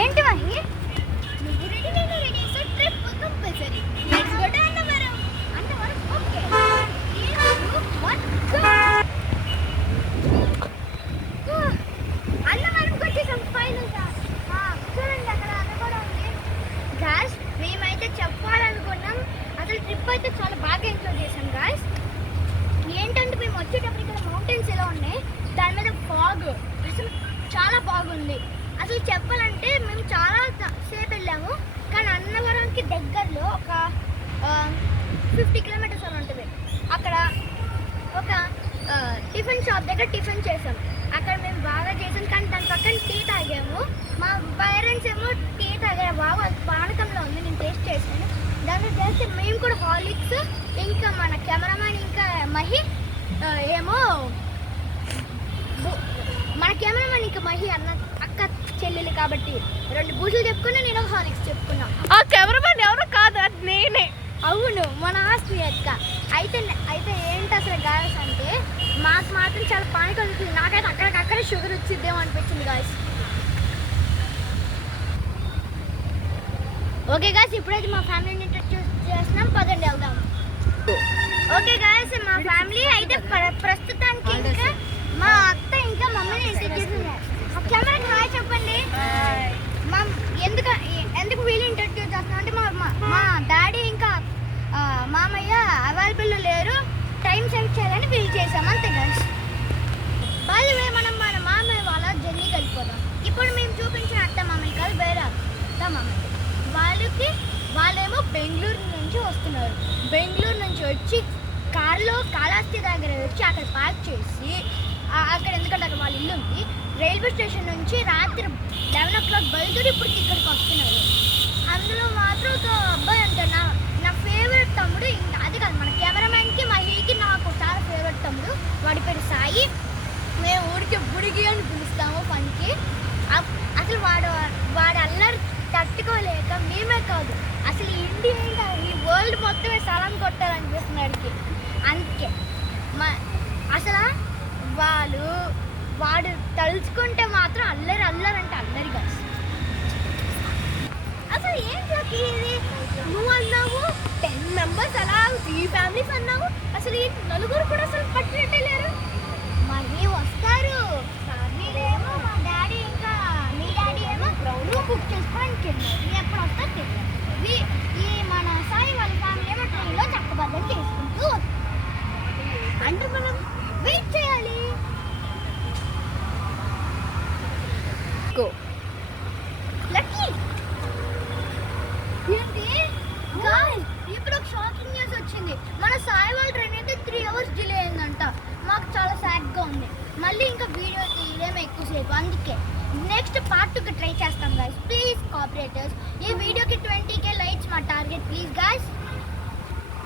ఏంటి మహి నువ్వు రెడీ నేను ready so trip compulsory let's go to Annavaram okay అన్నవరంకి వచ్చేసాం ఫైనల్గా. చూడండి అక్కడ అన్న కూడా ఉంది. గాయ్స్ మేమైతే చెప్పాలనుకున్నాం, అసలు ట్రిప్ అయితే చాలా బాగా ఎంజాయ్ చేసాం గాయ్స్. ఏంటంటే మేము వచ్చేటప్పుడు ఇక్కడ మౌంటైన్స్ ఎలా ఉన్నాయి, దాని మీద ఫాగ్ అసలు చాలా బాగుంది. అసలు చెప్పాలంటే మేము చాలా సేపు వెళ్ళాము, కానీ అన్నవరంకి దగ్గరలో ఒక 50 కిలోమీటర్స్ అని ఉంటుంది. అక్కడ ఒక టిఫిన్ షాప్ దగ్గర టిఫిన్ చేసాం. అక్కడ మేము బాగా చేసాం, కానీ దాని పక్కన టీ తాగాము. మా పేరెంట్స్ ఏమో టీ తాగారు, బాగా పానకంలో ఉంది, నేను టేస్ట్ చేశాను. దాంట్లో చేస్తే మేము కూడా హార్లిక్స్, ఇంకా మన కెమెరామ్యాన్ ఇంకా మహి ఏమో మన కెమెరామ్యాన్ ఇంకా మహి అన్న అక్క చెల్లెలు కాబట్టి 2 బూజులు చెప్పుకున్నా, నేను హార్లిక్స్ చెప్పుకున్నా. ఆ కెమెరామ్యాన్ ఎవరు కాదు, అది నేనే. అవును, మన హాస్టల్ అక్క. అయితే ఏంటి అసలు గాయస్ అంటే మాకు మాత్రం చాలా పానిక్ అవుతుంది. నాకైతే అక్కడికక్కడే షుగర్ వచ్చిద్దేమో అనిపించింది గాయస్. ఓకే గాయస్, ఇప్పుడైతే మా ఫ్యామిలీని ఇంట్రడ్యూస్ చేస్తున్నాం, పదండి వెళ్దాం. ఓకే గాయస్, మా ఫ్యామిలీ అయితే ప్రస్తుతానికి ఇంకా మా అత్త ఇంకా మమ్మల్ని ఇంట్రడ్యూస్ చేస్తున్నారు. కెమెరాకి హాయ్ చెప్పండి. ఎందుకు వీళ్ళు ఇంట్రడ్యూస్ చేస్తున్నాం అంటే మా డాడీ ఇంకా మామయ్య అవైలబుల్ లేరు, టైం సెలెక్ట్ చేయాలని వీళ్ళు చేసాం, అంతే గాయస్. బాగా మనం మన మామయ్య వాళ్ళ జర్నీకి వెళ్ళిపోదాం. ఇప్పుడు మేము చూపించిన అత్త మామయ్య కాదు, వేరే అత్త మామయ్య. వాళ్ళేమో బెంగళూరు నుంచి వస్తున్నారు. బెంగళూరు నుంచి వచ్చి కార్లో కాళహస్తి దగ్గర వచ్చి అక్కడ పార్క్ చేసి అక్కడ, ఎందుకంటే అక్కడ వాళ్ళ ఇల్లు ఉంది, రైల్వే స్టేషన్ నుంచి రాత్రి 11 o'clock బయలుదేరి ఇప్పుడు ఇక్కడికి వస్తున్నారు. అందులో మాత్రం ఒక అబ్బాయి అంటే నా ఫేవరెట్ తమ్ముడు. అది కాదు, మన కెమెరామ్యాన్కి మహిళకి నాకు చాలా ఫేవరెట్ తమ్ముడు. వాడి పేరు సాయి. మేము ఊరికి బుడిగి అని పిలుస్తాము పనికి. అసలు వాడు అల్లరి తట్టుకోలేక మేమే కాదు, అసలు ఇండియా ఈ వరల్డ్ మొత్తమే సలాం కొట్టాలనిపిస్తున్నాడికి. అందుకే అసలు వాడు తలుచుకుంటే మాత్రం అల్లరి అంటే అల్లరి కాదు. అసలు ఏం ఇది నువ్వు అన్నావు 10 members అలా 3 families అన్నావు, అసలు ఈ నలుగురు కూడా అసలు పట్టినట్టే లేరు. మళ్ళీ వస్తారు ఫ్యామిలీలేమో, మా డాడీ ఇంకా మీ డాడీ ఏమో నువ్వు కుక్ చేసుకోవడానికి వెళ్ళారు, నీ ఎప్పుడు వస్తారు తెలియదు. ఈ మన సాయి వాళ్ళ ఫ్యామిలీ ఏమో ట్రైన్లో చక్కబద్దలు చేసుకుంటూ అంటే మనం వెయిట్ చేయాలి. లక్కీ ఏంటి గాయ్స్, ఇప్పుడు ఒక షాకింగ్ న్యూస్ వచ్చింది. మన సాయి వాళ్ళ ట్రైన్ అయితే 3 hours డిలే అయిందంట. మాకు చాలా సాడ్గా ఉంది. మళ్ళీ ఇంకా వీడియో తీయలేము ఎక్కువసేపు, అందుకే నెక్స్ట్ పార్ట్ 2కి ట్రై చేస్తాం గాయ్స్. ప్లీజ్ కోఆపరేటర్స్, ఈ వీడియోకి 20K లైక్స్ మా టార్గెట్, ప్లీజ్ గాయ్స్.